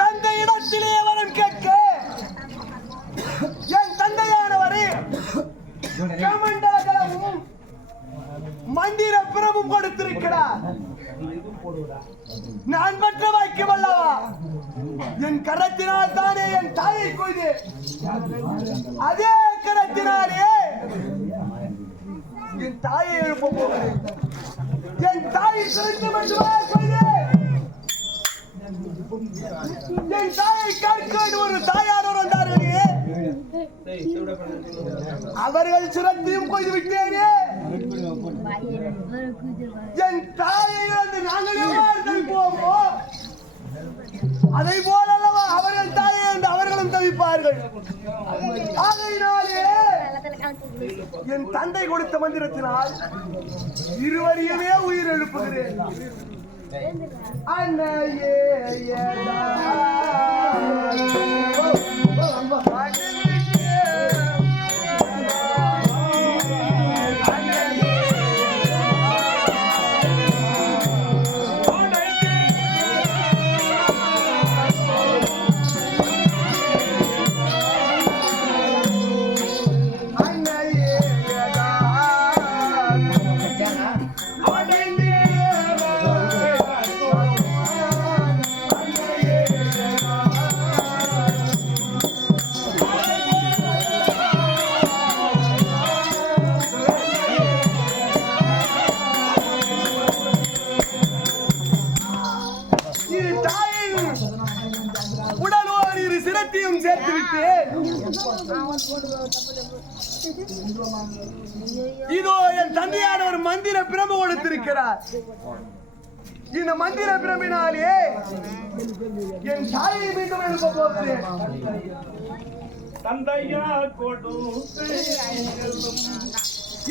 தந்தை இடத்திலே வரம் கேட்க. என் தந்தையானவரே கமண்டலமும் மந்திர பிரபும் கொடுத்திருக்கிறார். நான் பெற்ற வாக்கியம் அல்லவா? என் கரத்தினால் தானே என் தாயை கொய்து அதே கரத்தினாலே என் தாயை எழுப்ப போகிறேன். என் தாயை சிறந்து மட்டுமா என் தாயை கற்கோடு ஒரு தாயார் வந்தார்களே. அவர்கள் சிறந்தையும் கொய்து விட்டேனே. என் தாயை இழந்து நாங்களும் எவ்வாறு அதை போலவா அவர்கள் தாயை இழந்து அவர்களும் தவிப்பார்கள். ஆகையினாலே என் தந்தை கொடுத்த மந்திரத்தினால் இருவரையுமே உயிர் எழுப்புகிறேன் அன்னையே இரு தாயின் உடலோடு இரு சிரத்தையும் சேர்த்து விட்டேன். இதோ என் தந்தையான ஒரு மந்திர பிரபு கொடுத்திருக்கிறார். இந்த மந்திர பிரபினாலே என் தாயை மீண்டும் எழுப்ப போகிறேன். தந்தையா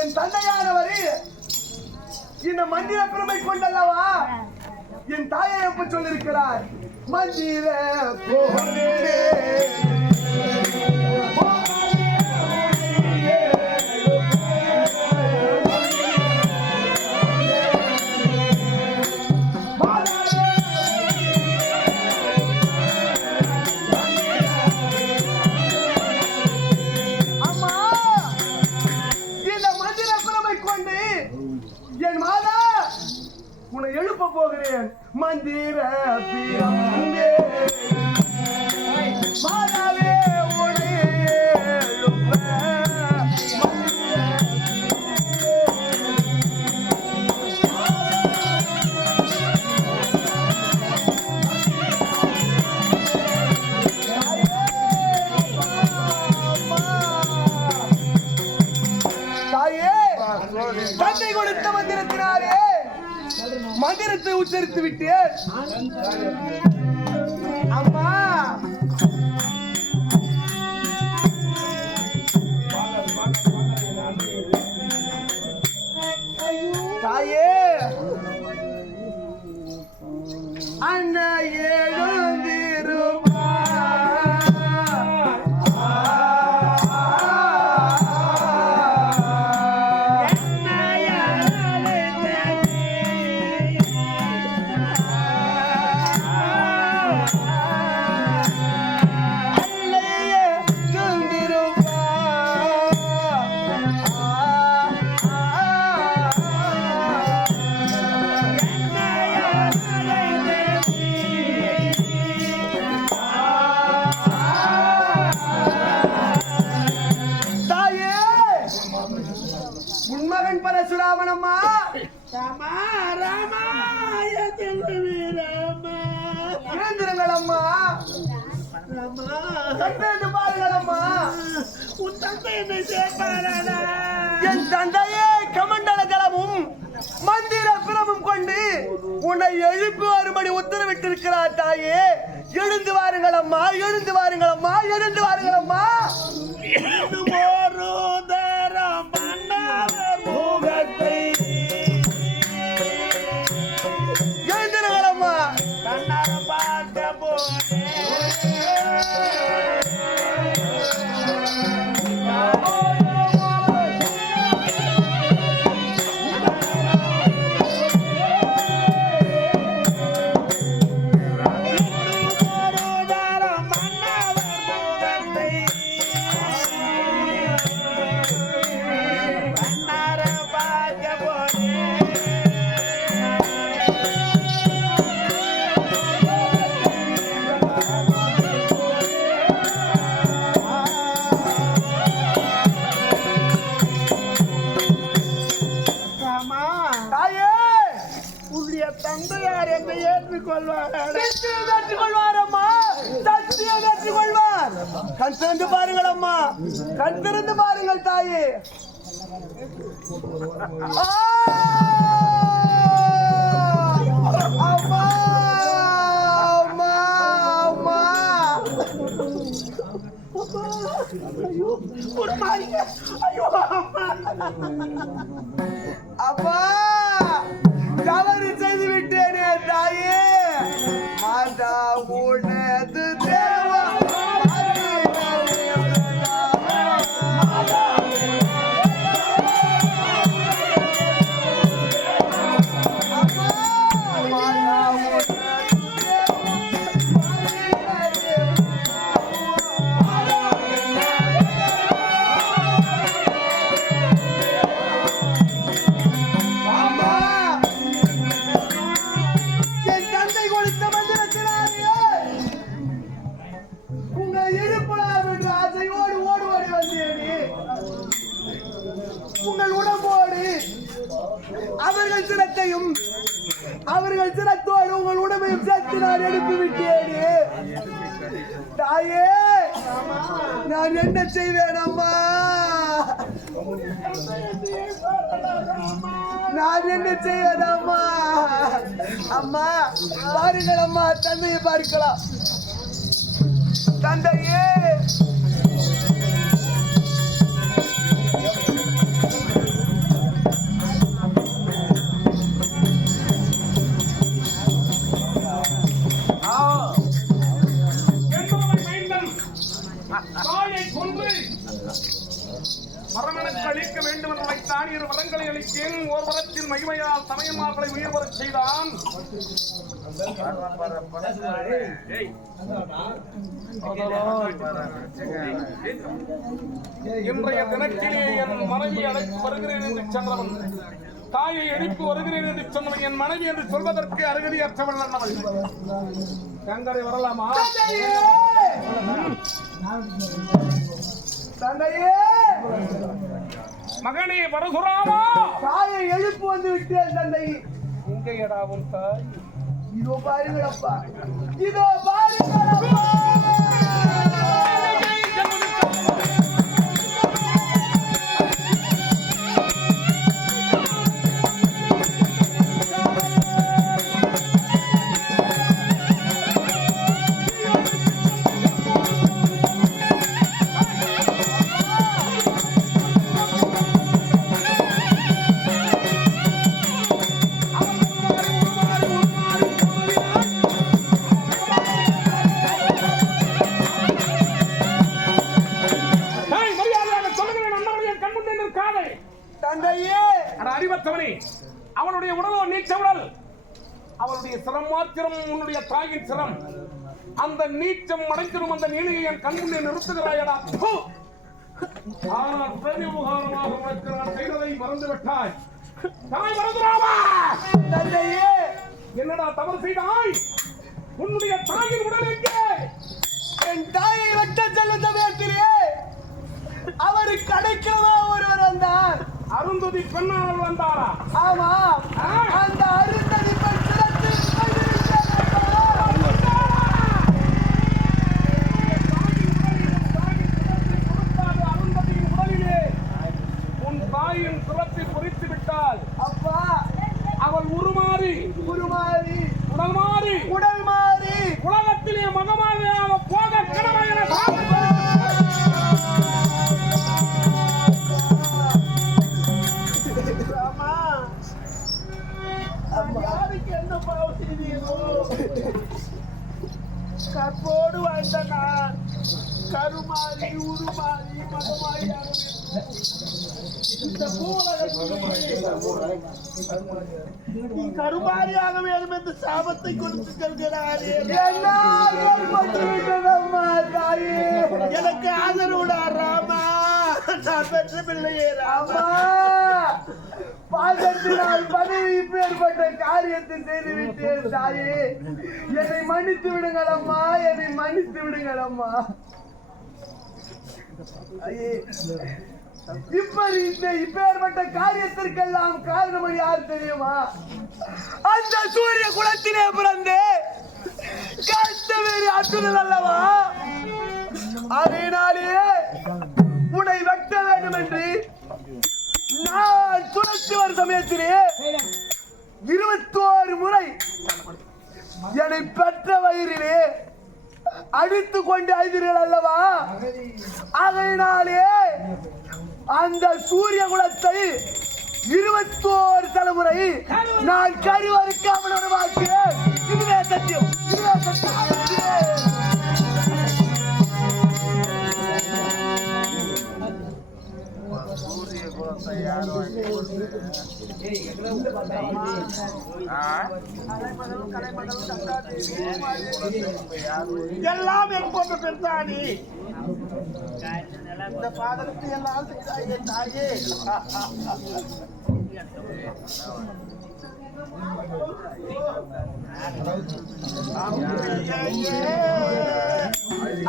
என் தந்தையானவர் இந்த மந்திர பிரமை கொண்டல்லவா? என் தாயை எப்ப சொல்லிருக்கிறார் மந்திர போலே எழுப்ப போகிறேன். மந்திர மாதாவே எழுப்ப தந்தை கொடுத்த மந்திரத்தினாலே மந்திரத்தை உச்சரித்து விட்டேன் ராமா ராமா எதிர்வி ராமா. எழுந்திருங்கள் அம்மா ராமா. கண்டெழுந்து பாருங்கள் அம்மா உன் தந்தை என்னை சேர்ப்பாராடா என் தந்தையே கமண்டல ஜலமும் மந்திர பிரமும் கொண்டு உன்னை எழுப்பி வரும்படி உத்தரவிட்டிருக்கிறார் தாயே. எழுந்து வாருங்கள் அம்மா எழுந்து வாருங்கள் அம்மா எழுந்து வாருங்கள் அம்மா பெற்றார் என்னை ஏற்றுக்கொள்வார். நிச்சயம் ஏற்றுக்கொள்வார் அம்மா. சத்தியம் ஏற்றுக்கொள்வார். கண் திறந்து பாருங்கள் அம்மா. கண் திறந்து பாருங்கள் தாயே! அம்மா அம்மா அம்மா. ஒரு மாதிரி. ஐயோ அம்மா. அப்பா நான் என்ன செய்வேன் அம்மா பாருங்கள் அம்மா தந்தையை பார்க்கலாம். தந்தையே. Thank you. மரமனுக்கு அளிக்க வேண்டும் என்று வைத்தான். இரு வரங்களை அளித்தேன் ஓர் வரத்தின் மகிமையால் சமயமார்களை உயிர் வரச் செய்தான். இன்றைய தினத்திலே என் மனைவி அழைத்து வருகிறேன் என்று சென்றவன் தாயை எழுப்பி வருகிறேன் என்று சொன்னவன் என் மனைவி என்று சொல்வதற்கு அருகதையற்றவள் அண்ணவள் கங்கரை வரலாமா? தந்தையே! மகனே பரசுராமா! தாயை எழுப்பு வந்து விட்டேன் தந்தை. இங்கே எடாவும் தாய். இதோ பாருங்கள் அப்பா இதோ பாருங்கள் மாத்திரம் உன்னுடைய தாயின் சிரம். அந்த நீச்சம் அடைந்திரும் அந்த நீலையை என் கண்முன்னே நிறுத்துகிறாயடா! ஆனால் பிரதிமுகாரமாக உனக்கு நான் செய்ததை மறந்து விட்டாய் தாய் மறந்துடாமா தந்தையே என்னடா தவறு செய்தாய்? உன்னுடைய தாயின் உடல் எங்கே? என் தாயை வெட்ட செல்ல சமயத்திலே அவரு கடைக்கிழமா ஒருவர் வந்தார். அருந்ததி பெண்ணால் வந்தாரா ஆமா அந்த அம்மா. யாருக்கு என்ன பாவம் செய்தீரோ கற்போடு வாழ்ந்த நான் கருமாறி உருமாறி மதமாறி இந்த பூவுலகத்தில் நீ கருமாறியாக வேண்டும் என்று சாபத்தை கொடுத்து செல்கிறாரே எனக்கு ஆதரவுடா ராமா. நான் பெற்ற பிள்ளையே ராமா. காரியத்தை செய்து விட்டேன் தாயே. என்னை மன்னித்து விடுங்கள் அம்மா என்னை மன்னித்து விடுங்கள் அம்மா. இப்படி இப்ப இந்த இப்பேற்பட்ட காரியத்திற்கெல்லாம் காரணம் யார் தெரியுமா? அந்த சூரிய குலத்திலே பிறந்து கஷ்டமேறி அத்துணல் அல்லவா? அதனாலே உன்னை வெட்ட வேண்டும் என்று நான் துளசி வரும் சமயத்திலே இருபத்தோரு முறை என்னை பெற்ற வயிறிலே அடித்து கொண்டு அழுதீர்கள் அல்லவா? அதனாலே அந்த சூரிய குலத்தை இருபத்தோரு தலைமுறை நான் கருவறுக்காமல் வாழ்க்கிறேன் இதுவே சத்தியம். இதுவே சத்தியம். எல்லாம் என் போன்ற பெண்தானி இந்த பாதகத்தை எல்லாம் செய்தாயே தாயே. அம்பிகையே,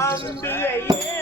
கும்பமணி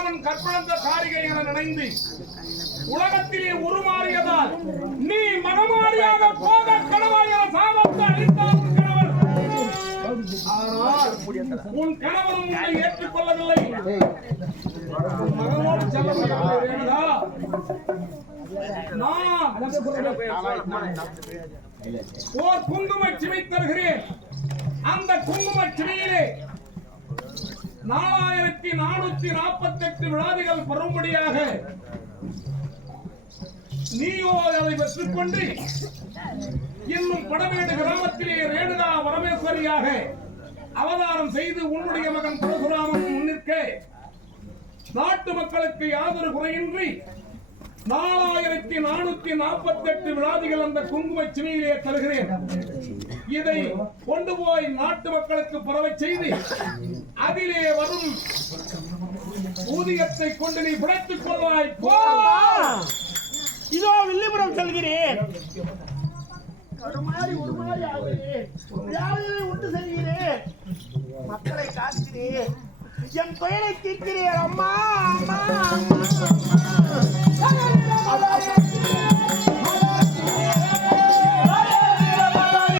உன்னுடைய கணவன் கற்பிழந்த காரிகை என நினைந்து உலகத்திலே உருமாறியதால் நீ மனமாறியாக போக கணவாய் என சாபத்தை அளித்தார் உன் கணவன் ஆனால் உன் கணவன் உன்னை ஏற்றுக்கொள்ளவில்லை. மகனோடு செல்ல முடியவில்லை நான் ஓர் குங்குமச் சிமை தருகிறேன். அந்த குங்குமச் சிமையிலே நாலாயிரத்தி நானூத்தி நாற்பத்தி எட்டு விழாதிகள் பெறும்படியாக நீயோ அதை பெற்றுக்கொண்டு இன்னும் படமேடு கிராமத்திலே ரேணுகா பரமேஸ்வரியாக அவதாரம் செய்து உன்னுடைய மகன் பரசுராமன் முன்னிற்க நாட்டு மக்களுக்கு யாதொரு குறையின்றி நாலாயிரத்தி நானூத்தி நாற்பத்தி எட்டு விழாதிகள் அந்த குங்கும சிமையிலே தருகிறேன் இதை கொண்டு போய் நாட்டு மக்களுக்கு பரவ செய்து அதிலே வரும் ஊதியத்தை கொண்டு நீ பிழைத்துக் கொள்வாய். இதோ வில்லிபுரம் செல்கிறேன். கடுமாறி உருமாறி ஆகிறேன் ஒன்று செல்கிறேன் மக்களை காக்கிறேன் என் குயலை தீர்க்கிறேன். அம்மா அம்மா அம்மா.